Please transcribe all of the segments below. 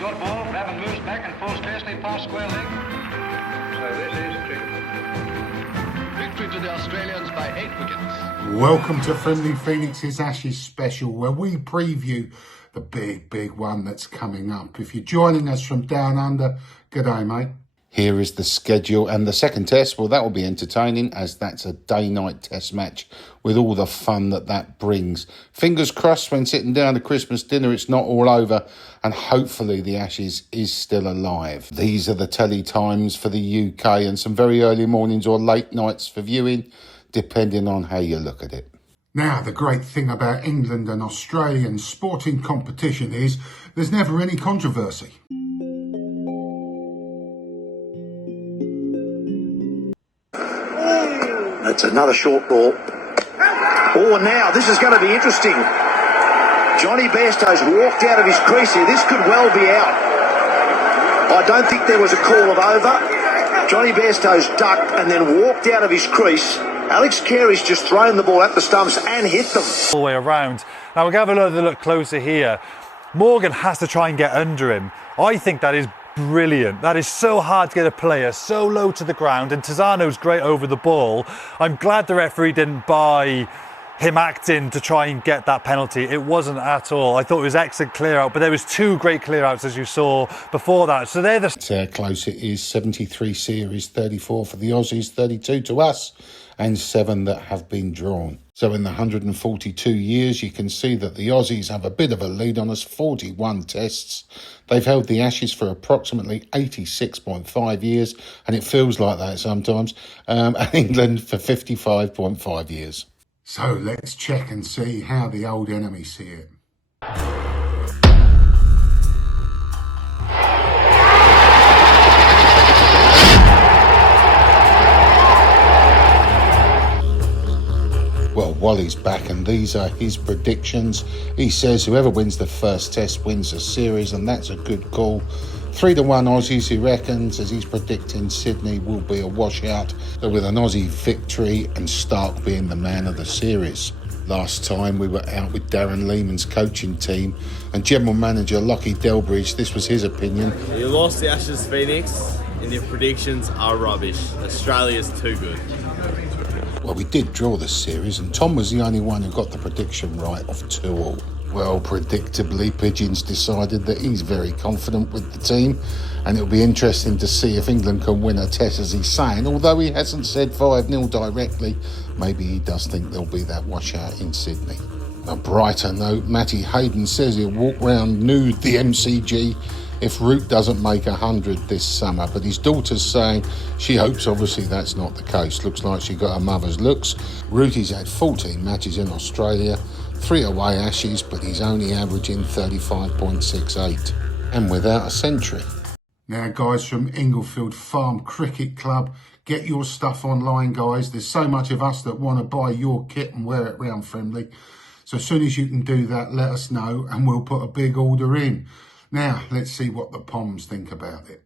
short ball, Brabham moves back and falls fiercely past square leg. So this is tricky. Victory to the Australians by 8 wickets. Welcome to Frimley Phoenix's Ashes special, where we preview the big one that's coming up. If you're joining us from down under, g'day mate. Here is the schedule, and the second test, well, that will be entertaining as that's a day-night test match with all the fun that brings. Fingers crossed when sitting down to Christmas dinner it's not all over, and hopefully the Ashes is still alive. These are the telly times for the UK, and some very early mornings or late nights for viewing, depending on how you look at it. Now, the great thing about England and Australian sporting competition is there's never any controversy. That's another short ball. Oh, now this is going to be interesting. Johnny Bairstow's walked out of his crease here. This could well be out. I don't think there was a call of over. Johnny Bairstow's ducked and then walked out of his crease. Alex Carey's just thrown the ball at the stumps and hit them. All the way around. Now we're going to have a look closer here. Morgan has to try and get under him. I think that is brilliant. That is so hard to get a player so low to the ground, and Tizano's great over the ball. I'm glad the referee didn't buy him acting to try and get that penalty. It wasn't at all. I thought it was excellent clear out, but there was two great clear outs as you saw before that. So they're the... How close it is. 73 series, 34 for the Aussies, 32 to us, and 7 that have been drawn. So in the 142 years, you can see that the Aussies have a bit of a lead on us, 41 tests. They've held the Ashes for approximately 86.5 years, and it feels like that sometimes, and England for 55.5 years. So let's check and see how the old enemy see it. Well, Wally's back, and these are his predictions. He says whoever wins the first test wins the series, and that's a good call. 3-1 Aussies, he reckons, as he's predicting Sydney will be a washout, with an Aussie victory and Stark being the man of the series. Last time we were out with Darren Lehmann's coaching team and General Manager Lockie Delbridge. This was his opinion. You lost the Ashes, Phoenix, and your predictions are rubbish. Australia's too good. Well, we did draw this series, and Tom was the only one who got the prediction right of 2-2. Well, predictably, Pigeons decided that he's very confident with the team, and it'll be interesting to see if England can win a test, as he's saying. Although he hasn't said 5-0 directly, maybe he does think there'll be that washout in Sydney. A brighter note, Matty Hayden says he'll walk round nude the MCG if Root doesn't make 100 this summer, but his daughter's saying she hopes obviously that's not the case. Looks like she got her mother's looks. Rooty's had 14 matches in Australia, 3 away Ashes, but he's only averaging 35.68 and without a century. Now guys from Inglefield Farm Cricket Club, get your stuff online guys. There's so much of us that want to buy your kit and wear it round Frimley. So as soon as you can do that, let us know and we'll put a big order in. Now, let's see what the Poms think about it.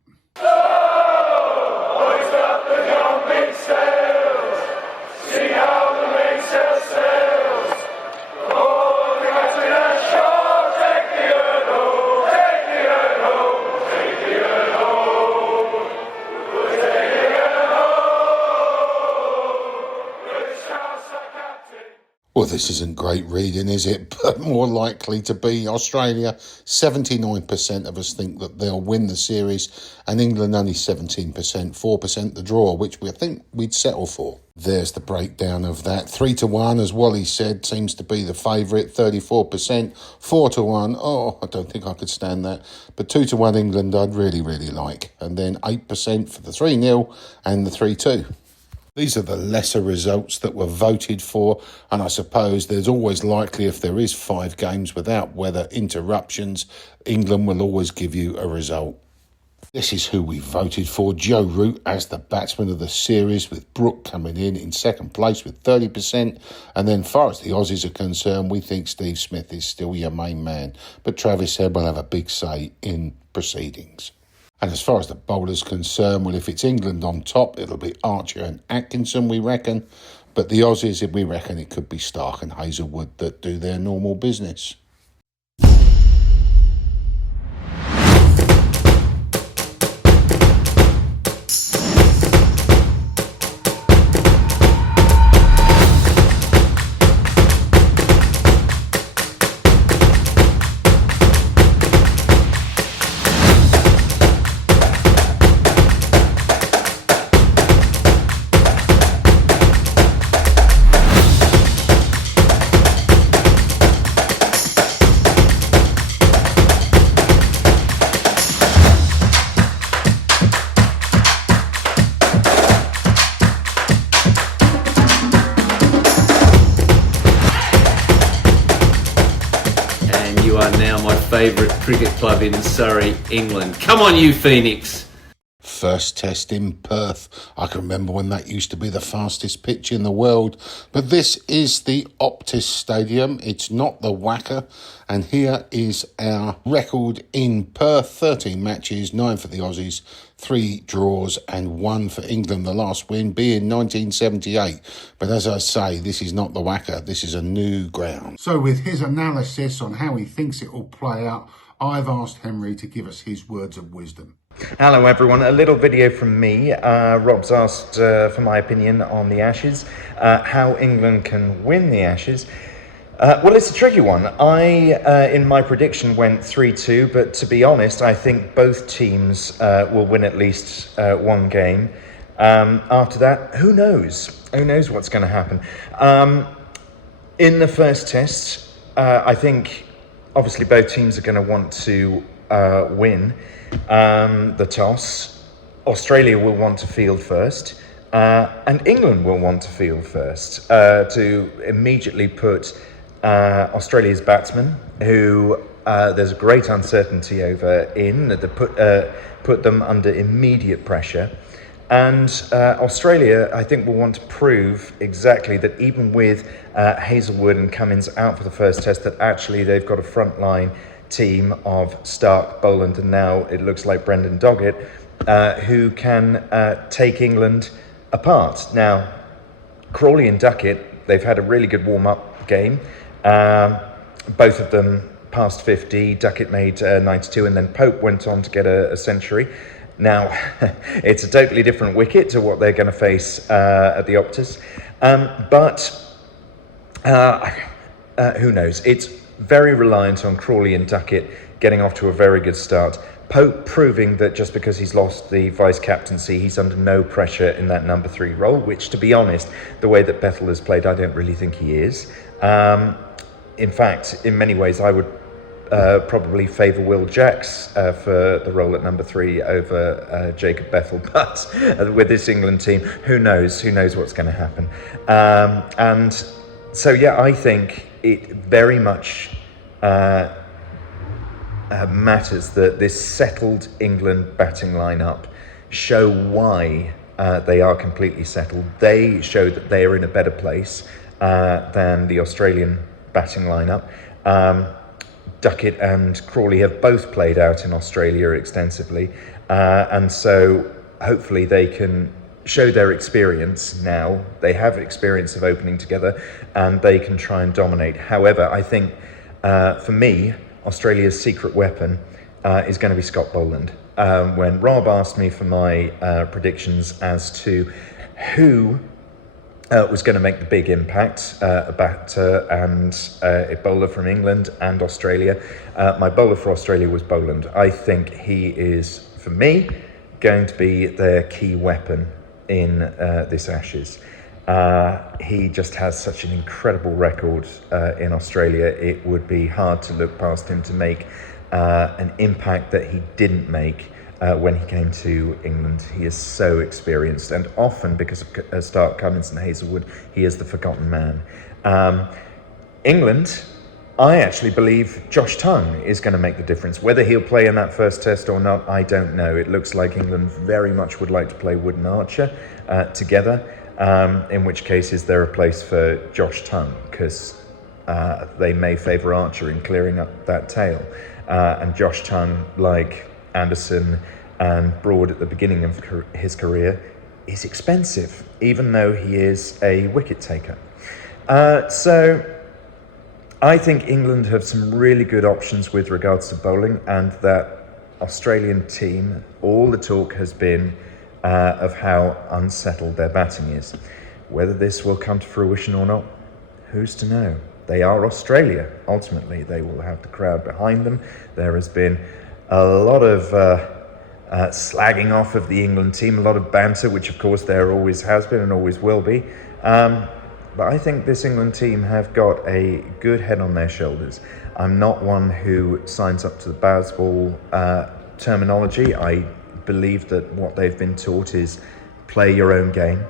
Well, this isn't great reading, is it? But more likely to be Australia. 79% of us think that they'll win the series, and England only 17%, 4% the draw, which we think we'd settle for. There's the breakdown of that. 3-1, as Wally said, seems to be the favourite, 34%. 4-1, oh, I don't think I could stand that. But 2-1 England, I'd really like. And then 8% for the 3-0 and the 3-2. These are the lesser results that were voted for, and I suppose there's always likely, if there is 5 games without weather interruptions, England will always give you a result. This is who we voted for. Joe Root as the batsman of the series, with Brook coming in second place with 30%. And then, far as the Aussies are concerned, we think Steve Smith is still your main man. But Travis Head will have a big say in proceedings. And as far as the bowlers concerned, well, if it's England on top, it'll be Archer and Atkinson, we reckon. But the Aussies, we reckon it could be Stark and Hazelwood that do their normal business. favourite cricket club in Surrey, England. Come on, you Phoenix! First test in Perth. I can remember when that used to be the fastest pitch in the world. But this is the Optus Stadium. It's not the Wacker. And here is our record in Perth. 13 matches, 9 for the Aussies, 3 draws and 1 for England. The last win being 1978. But as I say, this is not the Wacker. This is a new ground. So with his analysis on how he thinks it will play out, I've asked Henry to give us his words of wisdom. Hello everyone, a little video from me. Rob's asked for my opinion on the Ashes, how England can win the Ashes. Well, it's a tricky one. I, in my prediction, went 3-2, but to be honest, I think both teams will win at least one game. After that, who knows? Who knows what's going to happen? In the first test, I think obviously both teams are going to want to win the toss. Australia will want to field first, and England will want to field first to immediately put Australia's batsmen, who there's a great uncertainty over, in to put them under immediate pressure. And Australia, I think, will want to prove exactly that even with Hazelwood and Cummins out for the first test, that actually they've got a frontline team of Stark, Boland, and now it looks like Brendan Doggett, who can take England apart. Now, Crawley and Duckett, they've had a really good warm-up game. Both of them passed 50. Duckett made 92, and then Pope went on to get a century. Now, it's a totally different wicket to what they're going to face at the Optus. But who knows? It's very reliant on Crawley and Duckett getting off to a very good start. Pope proving that just because he's lost the vice-captaincy, he's under no pressure in that number 3 role, which, to be honest, the way that Bethel has played, I don't really think he is. In fact, in many ways, I would probably favour Will Jacks for the role at number 3 over Jacob Bethel. But with this England team, who knows? Who knows what's going to happen? And so, yeah, I think it very much matters that this settled England batting lineup show why they are completely settled. They show that they are in a better place than the Australian batting lineup. Duckett and Crawley have both played out in Australia extensively, and so hopefully they can show their experience now. They have experience of opening together, and they can try and dominate. However, I think for me, Australia's secret weapon is going to be Scott Boland. When Rob asked me for my predictions as to who was going to make the big impact, a batter and a bowler from England and Australia, my bowler for Australia was Boland. I think he is, for me, going to be their key weapon in this Ashes. He just has such an incredible record in Australia. It would be hard to look past him to make an impact that he didn't make when he came to England. He is so experienced, and often because of Stark, Cummins and Hazelwood, he is the forgotten man. England, I actually believe Josh Tongue is going to make the difference. Whether he'll play in that first test or not, I don't know. It looks like England very much would like to play Wood and Archer together, in which case is there a place for Josh Tongue, because they may favour Archer in clearing up that tail. And Josh Tongue, like Anderson and Broad at the beginning of his career, is expensive, even though he is a wicket taker. So I think England have some really good options with regards to bowling, and that Australian team, all the talk has been of how unsettled their batting is. Whether this will come to fruition or not, who's to know? They are Australia. Ultimately, they will have the crowd behind them. There has been a lot of slagging off of the England team, a lot of banter, which of course there always has been and always will be. But I think this England team have got a good head on their shoulders. I'm not one who signs up to the Bazball terminology. I believe that what they've been taught is play your own game.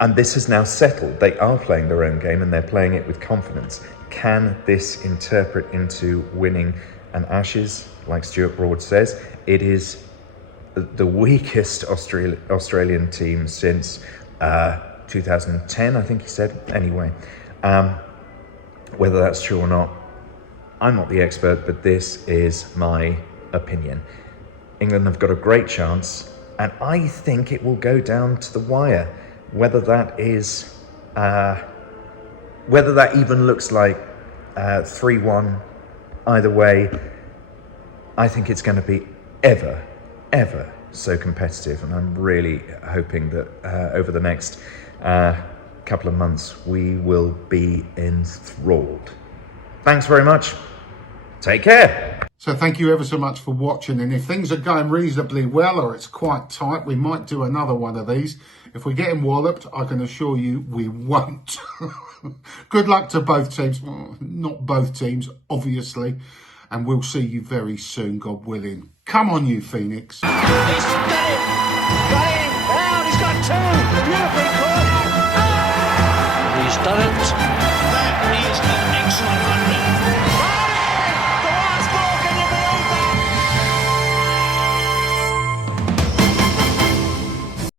And this has now settled. They are playing their own game and they're playing it with confidence. Can this interpret into winning an Ashes? Like Stuart Broad says, it is the weakest Australian team since 2010, I think he said. Anyway, whether that's true or not, I'm not the expert, but this is my opinion. England have got a great chance, and I think it will go down to the wire. Whether that is, whether that even looks like 3-1 either way, I think it's going to be ever so competitive, and I'm really hoping that over the next couple of months we will be enthralled. Thanks very much. Take care. So thank you ever so much for watching, and if things are going reasonably well or it's quite tight, we might do another one of these. If we're getting walloped, I can assure you we won't. Good luck to both teams. Well, not both teams, obviously. And we'll see you very soon, God willing. Come on, you Phoenix.